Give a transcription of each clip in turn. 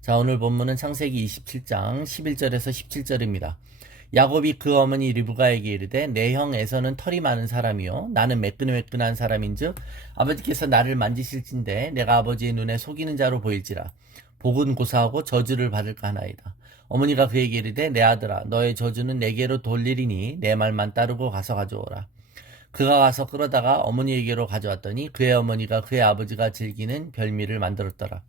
자, 오늘 본문은 창세기 27장 11절에서 17절입니다. 야곱이 그 어머니 리브가에게 이르되 내 형 에서는 털이 많은 사람이요 나는 매끈매끈한 사람인즉 아버지께서 나를 만지실진데 내가 아버지의 눈에 속이는 자로 보일지라 복은 고사하고 저주를 받을까 하나이다. 어머니가 그에게 이르되 내 아들아 너의 저주는 내게로 돌리리니 내 말만 따르고 가서 가져오라. 그가 가서 끌어다가 어머니에게로 가져왔더니 그의 어머니가 그의 아버지가 즐기는 별미를 만들었더라.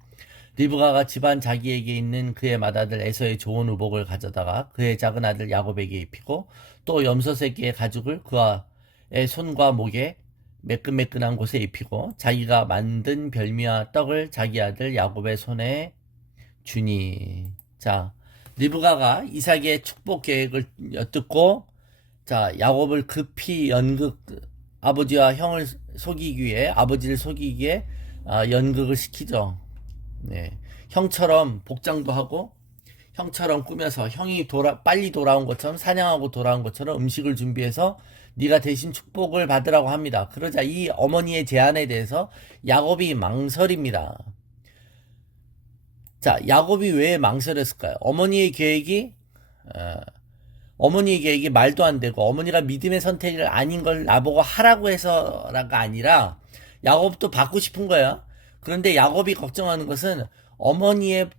리브가가 집안 자기에게 있는 그의 맏아들 에서의 좋은 의복을 가져다가 그의 작은 아들 야곱에게 입히고 또 염소 새끼의 가죽을 그의 손과 목에 매끈매끈한 곳에 입히고 자기가 만든 별미와 떡을 자기 아들 야곱의 손에 주니. 자, 리브가가 이삭의 축복 계획을 엿듣고 자, 야곱을 급히 아버지와 형을 속이기 위해 아버지를 속이기 위해 연극을 시키죠. 네. 형처럼 복장도 하고 형처럼 꾸며서 형이 빨리 돌아온 것처럼 사냥하고 돌아온 것처럼 음식을 준비해서 네가 대신 축복을 받으라고 합니다. 그러자 이 어머니의 제안에 대해서 야곱이 망설입니다. 자, 야곱이 왜 망설였을까요? 어머니의 계획이 말도 안 되고 어머니가 믿음의 선택이 아닌 걸 나보고 하라고 해서라가 아니라 야곱도 받고 싶은 거야. 그런데 야곱이 걱정하는 것은 어머니의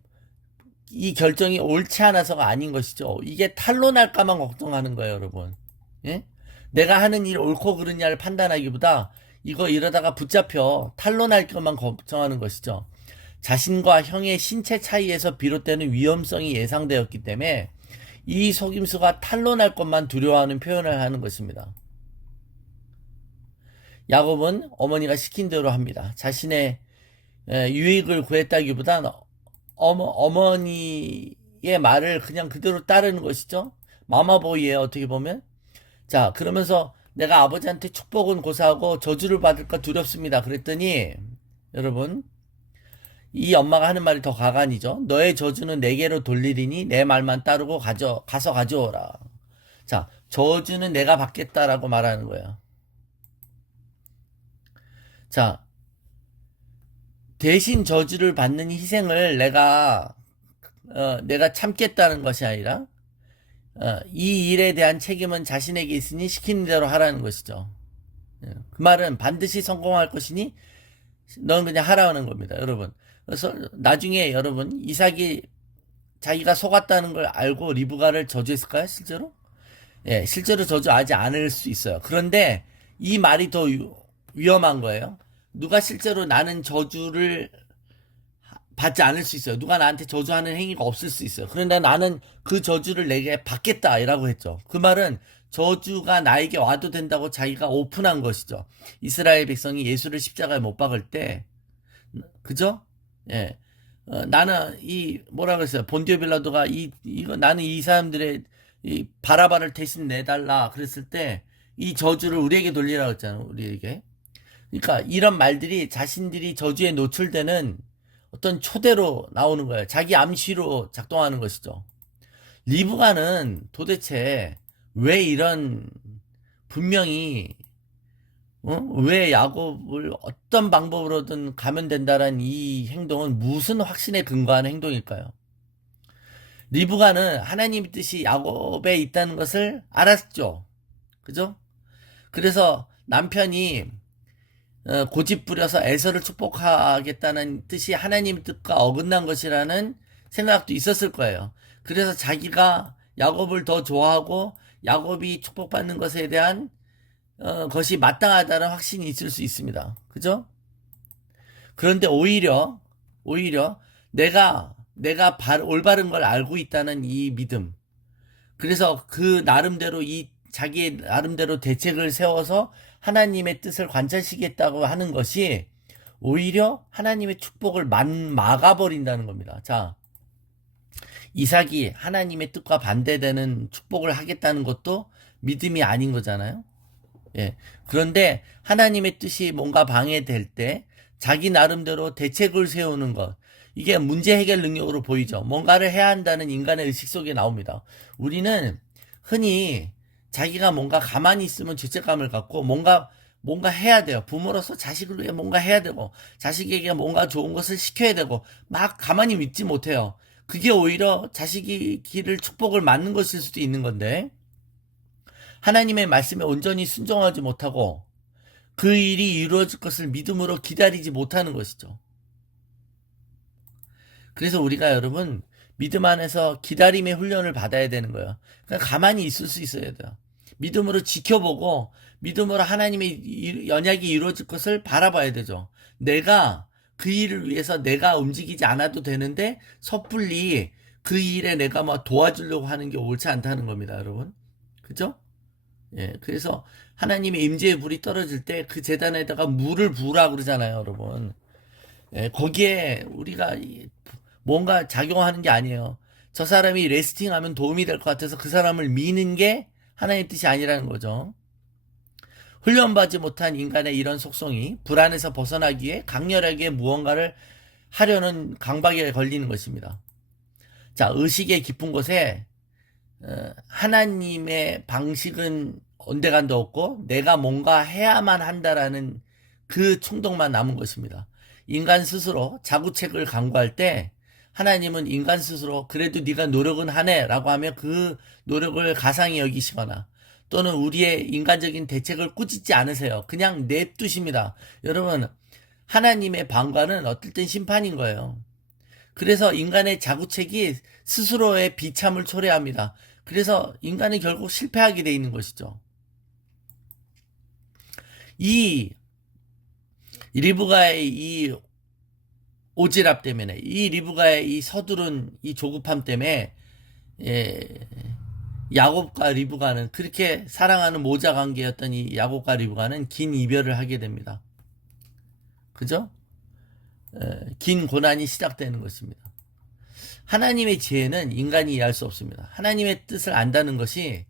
이 결정이 옳지 않아서가 아닌 것이죠. 이게 탄로 날까만 걱정하는 거예요, 여러분. 예? 내가 하는 일 옳고 그르냐를 판단하기보다 이거 이러다가 붙잡혀 탄로 날 것만 걱정하는 것이죠. 자신과 형의 신체 차이에서 비롯되는 위험성이 예상되었기 때문에 이 속임수가 탄로 날 것만 두려워하는 표현을 하는 것입니다. 야곱은 어머니가 시킨 대로 합니다. 자신의 유익을 구했다기보다는 어머니의 말을 그냥 그대로 따르는 것이죠. 마마보이예요, 어떻게 보면. 자, 그러면서 내가 아버지한테 축복은 고사하고 저주를 받을까 두렵습니다. 그랬더니 여러분, 이 엄마가 하는 말이 더 가관이죠. 너의 저주는 내게로 돌리리니 내 말만 따르고 가서 가져오라. 자, 저주는 내가 받겠다라고 말하는 거예요. 자, 대신 저주를 받는 희생을 내가 참겠다는 것이 아니라 이 일에 대한 책임은 자신에게 있으니 시키는 대로 하라는 것이죠. 그 말은 반드시 성공할 것이니 넌 그냥 하라는 겁니다, 여러분. 그래서 나중에 여러분 이삭이 자기가 속았다는 걸 알고 리브가를 저주했을까요, 실제로? 예, 실제로 저주하지 않을 수 있어요. 그런데 이 말이 더 위험한 거예요. 누가 실제로 나는 저주를 받지 않을 수 있어요. 누가 나한테 저주하는 행위가 없을 수 있어요. 그런데 나는 그 저주를 내게 받겠다라고 했죠. 그 말은 저주가 나에게 와도 된다고 자기가 오픈한 것이죠. 이스라엘 백성이 예수를 십자가에 못 박을 때, 그죠? 예. 나는 뭐라 그랬어요? 본디오 빌라도가 나는 이 사람들의 이 바라바를 대신 내달라 그랬을 때 이 저주를 우리에게 돌리라고 했잖아요. 우리에게. 그러니까 이런 말들이 자신들이 저주에 노출되는 어떤 초대로 나오는 거예요. 자기 암시로 작동하는 것이죠. 리브가는 도대체 왜 이런 분명히 왜 야곱을 어떤 방법으로든 가면 된다라는 이 행동은 무슨 확신에 근거한 행동일까요? 리브가는 하나님의 뜻이 야곱에 있다는 것을 알았죠. 그죠? 그래서 남편이 고집 부려서 에서를 축복하겠다는 뜻이 하나님의 뜻과 어긋난 것이라는 생각도 있었을 거예요. 그래서 자기가 야곱을 더 좋아하고 야곱이 축복받는 것에 대한 것이 마땅하다는 확신이 있을 수 있습니다. 그죠? 그런데 오히려 내가 올바른 걸 알고 있다는 이 믿음. 그래서 그 나름대로 자기의 나름대로 대책을 세워서 하나님의 뜻을 관찰시키겠다고 하는 것이 오히려 하나님의 축복을 막아버린다는 겁니다. 자, 이삭이 하나님의 뜻과 반대되는 축복을 하겠다는 것도 믿음이 아닌 거잖아요. 예. 그런데 하나님의 뜻이 뭔가 방해될 때 자기 나름대로 대책을 세우는 것. 이게 문제 해결 능력으로 보이죠. 뭔가를 해야 한다는 인간의 의식 속에 나옵니다. 우리는 흔히 자기가 뭔가 가만히 있으면 죄책감을 갖고 뭔가 뭔가 해야 돼요. 부모로서 자식을 위해 뭔가 해야 되고, 자식에게 뭔가 좋은 것을 시켜야 되고, 막 가만히 있지 못해요. 그게 오히려 자식이 길을 축복을 맞는 것일 수도 있는 건데, 하나님의 말씀에 온전히 순종하지 못하고, 그 일이 이루어질 것을 믿음으로 기다리지 못하는 것이죠. 그래서 우리가 여러분, 믿음 안에서 기다림의 훈련을 받아야 되는 거예요. 그러니까 가만히 있을 수 있어야 돼요. 믿음으로 지켜보고 믿음으로 하나님의 연약이 이루어질 것을 바라봐야 되죠. 내가 그 일을 위해서 내가 움직이지 않아도 되는데 섣불리 그 일에 내가 뭐 도와주려고 하는 게 옳지 않다는 겁니다, 여러분. 그죠? 예, 그래서 하나님의 임재의 불이 떨어질 때 그 제단에다가 물을 부으라 그러잖아요, 여러분. 예, 거기에 우리가 뭔가 작용하는 게 아니에요. 저 사람이 레스팅하면 도움이 될 것 같아서 그 사람을 미는 게 하나님의 뜻이 아니라는 거죠. 훈련받지 못한 인간의 이런 속성이 불안에서 벗어나기 위해 강렬하게 무언가를 하려는 강박에 걸리는 것입니다. 자, 의식의 깊은 곳에 하나님의 방식은 온데간도 없고 내가 뭔가 해야만 한다라는 그 충동만 남은 것입니다. 인간 스스로 자구책을 강구할 때 하나님은 인간 스스로 그래도 네가 노력은 하네 라고 하며 그 노력을 가상히 여기시거나 또는 우리의 인간적인 대책을 꾸짖지 않으세요. 그냥 냅두십니다. 여러분, 하나님의 방관은 어떨 땐 심판인 거예요. 그래서 인간의 자구책이 스스로의 비참을 초래합니다. 그래서 인간은 결국 실패하게 돼 있는 것이죠. 이 리브가의 이 오지랖 때문에, 이 리브가의 이 서두른 이 조급함 때문에 야곱과 리브가는, 그렇게 사랑하는 모자 관계였던 이 야곱과 리브가는 긴 이별을 하게 됩니다. 그죠? 긴 고난이 시작되는 것입니다. 하나님의 지혜는 인간이 이해할 수 없습니다. 하나님의 뜻을 안다는 것이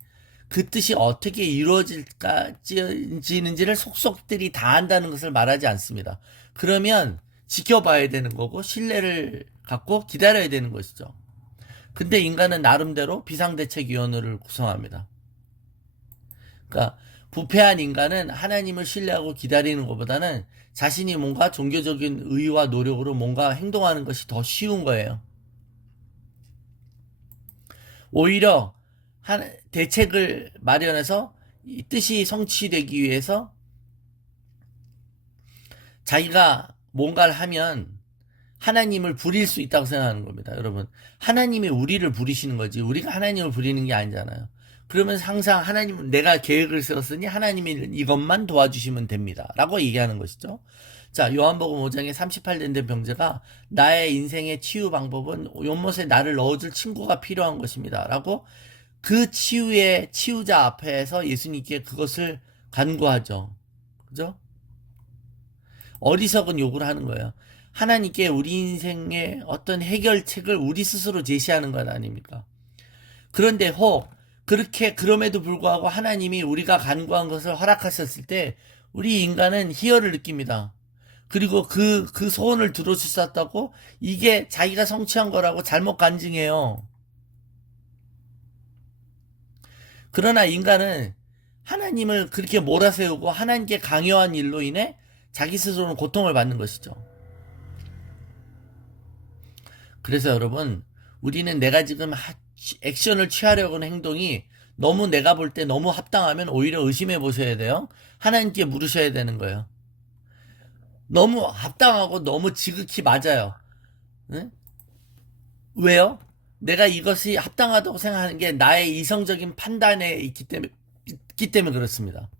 그 뜻이 어떻게 이루어질지는지를 속속들이 다 안다는 것을 말하지 않습니다. 그러면 지켜봐야 되는 거고 신뢰를 갖고 기다려야 되는 것이죠. 근데 인간은 나름대로 비상대책위원회를 구성합니다. 그러니까 부패한 인간은 하나님을 신뢰하고 기다리는 것보다는 자신이 뭔가 종교적인 의의와 노력으로 뭔가 행동하는 것이 더 쉬운 거예요. 오히려 대책을 마련해서 이 뜻이 성취되기 위해서 자기가 뭔가를 하면 하나님을 부릴 수 있다고 생각하는 겁니다. 여러분, 하나님이 우리를 부리시는 거지 우리가 하나님을 부리는 게 아니잖아요. 그러면 항상 하나님은 내가 계획을 세웠으니 하나님이 이것만 도와주시면 됩니다 라고 얘기하는 것이죠. 자, 요한복음 5장에 38년 된 병자가 나의 인생의 치유 방법은 연못에 나를 넣어줄 친구가 필요한 것입니다 라고 그 치유의 치유자 앞에서 예수님께 그것을 간구하죠. 그죠? 어리석은 요구를 하는 거예요. 하나님께 우리 인생의 어떤 해결책을 우리 스스로 제시하는 것 아닙니까? 그런데 혹 그렇게 그럼에도 불구하고 하나님이 우리가 간구한 것을 허락하셨을 때 우리 인간은 희열을 느낍니다. 그리고 그 소원을 들어주셨다고 이게 자기가 성취한 거라고 잘못 간증해요. 그러나 인간은 하나님을 그렇게 몰아세우고 하나님께 강요한 일로 인해 자기 스스로는 고통을 받는 것이죠. 그래서 여러분, 우리는 내가 지금 액션을 취하려고 하는 행동이 너무 내가 볼 때 너무 합당하면 오히려 의심해 보셔야 돼요. 하나님께 물으셔야 되는 거예요. 너무 합당하고 너무 지극히 맞아요. 응? 왜요? 내가 이것이 합당하다고 생각하는 게 나의 이성적인 판단에 있기 때문에 그렇습니다.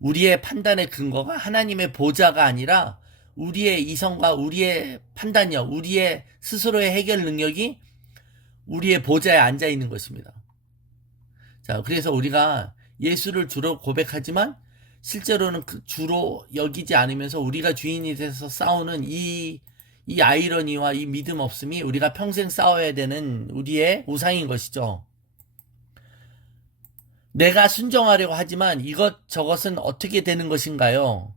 우리의 판단의 근거가 하나님의 보좌가 아니라 우리의 이성과 우리의 판단력, 우리의 스스로의 해결 능력이 우리의 보좌에 앉아 있는 것입니다. 자, 그래서 우리가 예수를 주로 고백하지만 실제로는 주로 여기지 않으면서 우리가 주인이 돼서 싸우는 이 아이러니와 이 믿음 없음이 우리가 평생 싸워야 되는 우리의 우상인 것이죠. 내가 순종하려고 하지만 저것은 어떻게 되는 것인가요?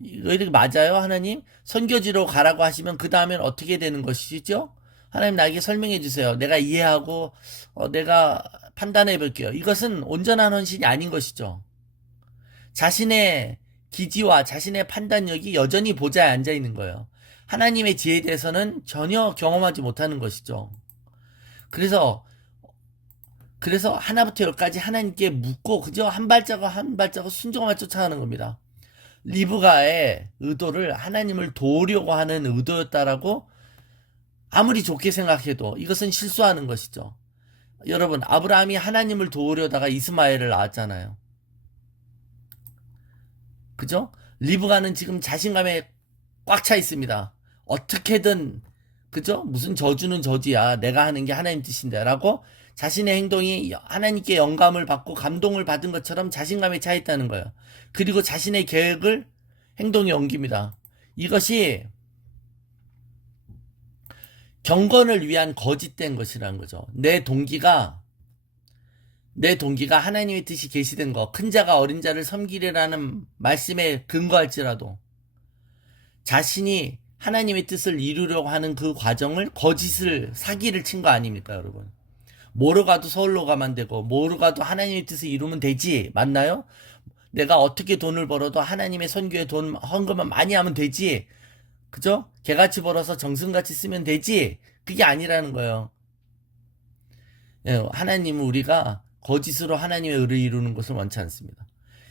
이렇게 맞아요, 하나님? 선교지로 가라고 하시면 그 다음엔 어떻게 되는 것이죠? 하나님 나에게 설명해 주세요. 내가 이해하고 내가 판단해 볼게요. 이것은 온전한 헌신이 아닌 것이죠. 자신의 기지와 자신의 판단력이 여전히 보좌에 앉아 있는 거예요. 하나님의 지혜에 대해서는 전혀 경험하지 못하는 것이죠. 그래서 하나부터 열까지 하나님께 묻고 그저 한 발자국 한 발자국 순종만 쫓아가는 겁니다. 리브가의 의도를 하나님을 도우려고 하는 의도였다라고 아무리 좋게 생각해도 이것은 실수하는 것이죠. 여러분, 아브라함이 하나님을 도우려다가 이스마엘을 낳았잖아요. 그죠? 리브가는 지금 자신감에 꽉 차 있습니다. 어떻게든, 그죠? 무슨 저주는 저주야. 내가 하는 게 하나님 뜻인데. 라고 자신의 행동이 하나님께 영감을 받고 감동을 받은 것처럼 자신감에 차 있다는 거예요. 그리고 자신의 계획을 행동에 옮깁니다. 이것이 경건을 위한 거짓된 것이라는 거죠. 내 동기가 하나님의 뜻이 계시된 거, 큰 자가 어린 자를 섬기리라는 말씀에 근거할지라도 자신이 하나님의 뜻을 이루려고 하는 그 과정을 사기를 친 거 아닙니까, 여러분? 뭐로 가도 서울로 가면 되고, 뭐로 가도 하나님의 뜻을 이루면 되지. 맞나요? 내가 어떻게 돈을 벌어도 하나님의 선교에 헌금만 많이 하면 되지. 그죠? 개같이 벌어서 정승같이 쓰면 되지. 그게 아니라는 거예요. 하나님은 우리가 거짓으로 하나님의 의를 이루는 것을 원치 않습니다.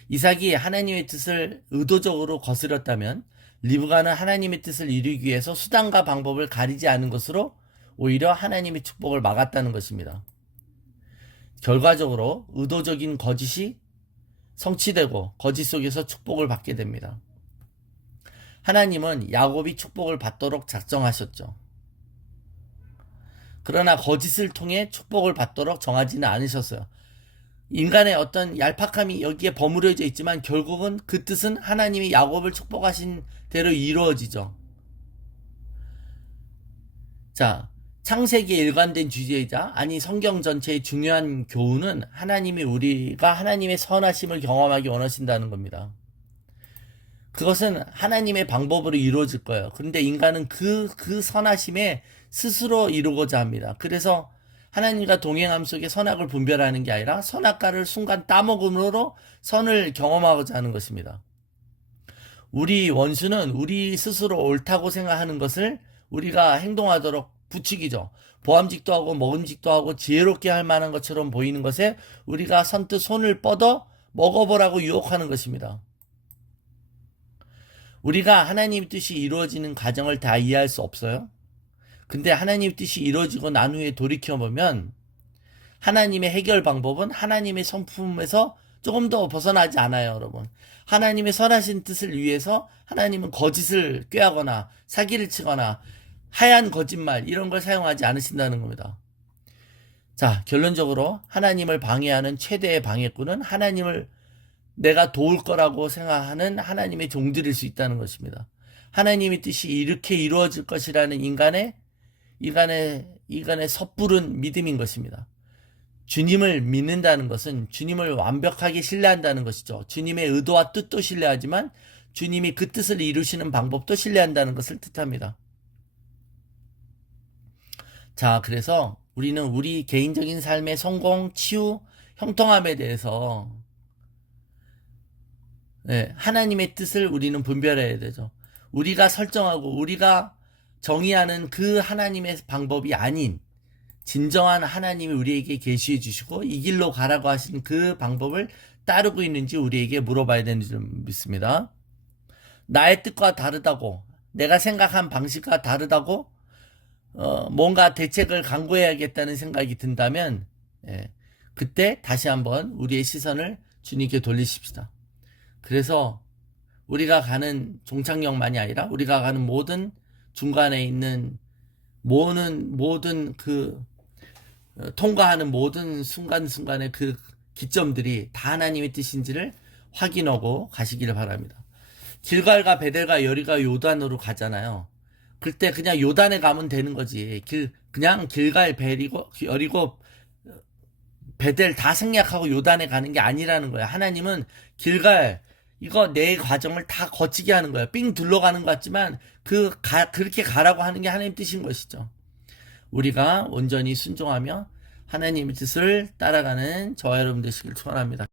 이삭이 하나님의 뜻을 의도적으로 거스렸다면 리브가는 하나님의 뜻을 이루기 위해서 수단과 방법을 가리지 않은 것으로 오히려 하나님의 축복을 막았다는 것입니다. 결과적으로 의도적인 거짓이 성취되고 거짓 속에서 축복을 받게 됩니다. 하나님은 야곱이 축복을 받도록 작정하셨죠. 그러나 거짓을 통해 축복을 받도록 정하지는 않으셨어요. 인간의 어떤 얄팍함이 여기에 버무려져 있지만 결국은 그 뜻은 하나님이 야곱을 축복하신 대로 이루어지죠. 자, 창세기의 일관된 주제이자 아니 성경 전체의 중요한 교훈은 우리가 하나님의 선하심을 경험하기 원하신다는 겁니다. 그것은 하나님의 방법으로 이루어질 거예요. 그런데 인간은 그 선하심에 스스로 이루고자 합니다. 그래서 하나님과 동행함 속에 선악을 분별하는 게 아니라 선악과를 순간 따먹음으로 선을 경험하고자 하는 것입니다. 우리 원수는 우리 스스로 옳다고 생각하는 것을 우리가 행동하도록 부추기죠. 보암직도 하고 먹음직도 하고 지혜롭게 할 만한 것처럼 보이는 것에 우리가 선뜻 손을 뻗어 먹어보라고 유혹하는 것입니다. 우리가 하나님의 뜻이 이루어지는 과정을 다 이해할 수 없어요. 근데 하나님의 뜻이 이루어지고 난 후에 돌이켜보면 하나님의 해결 방법은 하나님의 성품에서 조금 더 벗어나지 않아요, 여러분. 하나님의 선하신 뜻을 위해서 하나님은 거짓을 꾀하거나 사기를 치거나 하얀 거짓말 이런 걸 사용하지 않으신다는 겁니다. 자, 결론적으로 하나님을 방해하는 최대의 방해꾼은 하나님을 내가 도울 거라고 생각하는 하나님의 종들일 수 있다는 것입니다. 하나님의 뜻이 이렇게 이루어질 것이라는 인간의 섣부른 믿음인 것입니다. 주님을 믿는다는 것은 주님을 완벽하게 신뢰한다는 것이죠. 주님의 의도와 뜻도 신뢰하지만 주님이 그 뜻을 이루시는 방법도 신뢰한다는 것을 뜻합니다. 자, 그래서 우리는 우리 개인적인 삶의 성공, 치유, 형통함에 대해서 하나님의 뜻을 우리는 분별해야 되죠. 우리가 설정하고 우리가 정의하는 그 하나님의 방법이 아닌 진정한 하나님이 우리에게 계시해 주시고 이 길로 가라고 하신 그 방법을 따르고 있는지 우리에게 물어봐야 되는 줄 믿습니다. 나의 뜻과 다르다고, 내가 생각한 방식과 다르다고 뭔가 대책을 강구해야겠다는 생각이 든다면 그때 다시 한번 우리의 시선을 주님께 돌리십시다. 그래서 우리가 가는 종착역만이 아니라 우리가 가는 모든 중간에 있는 모든 통과하는 모든 순간순간의 그 기점들이 다 하나님의 뜻인지를 확인하고 가시기를 바랍니다. 길갈과 베델과 여리가 요단으로 가잖아요. 그때 그냥 요단에 가면 되는 거지. 그냥 길갈, 여리고 베델 다 생략하고 요단에 가는 게 아니라는 거야. 하나님은 길갈 이거 내 과정을 다 거치게 하는 거야. 삥 둘러가는 것 같지만 그렇게 가라고 하는 게 하나님 뜻인 것이죠. 우리가 온전히 순종하며 하나님의 뜻을 따라가는 저와 여러분 되시길 축원합니다.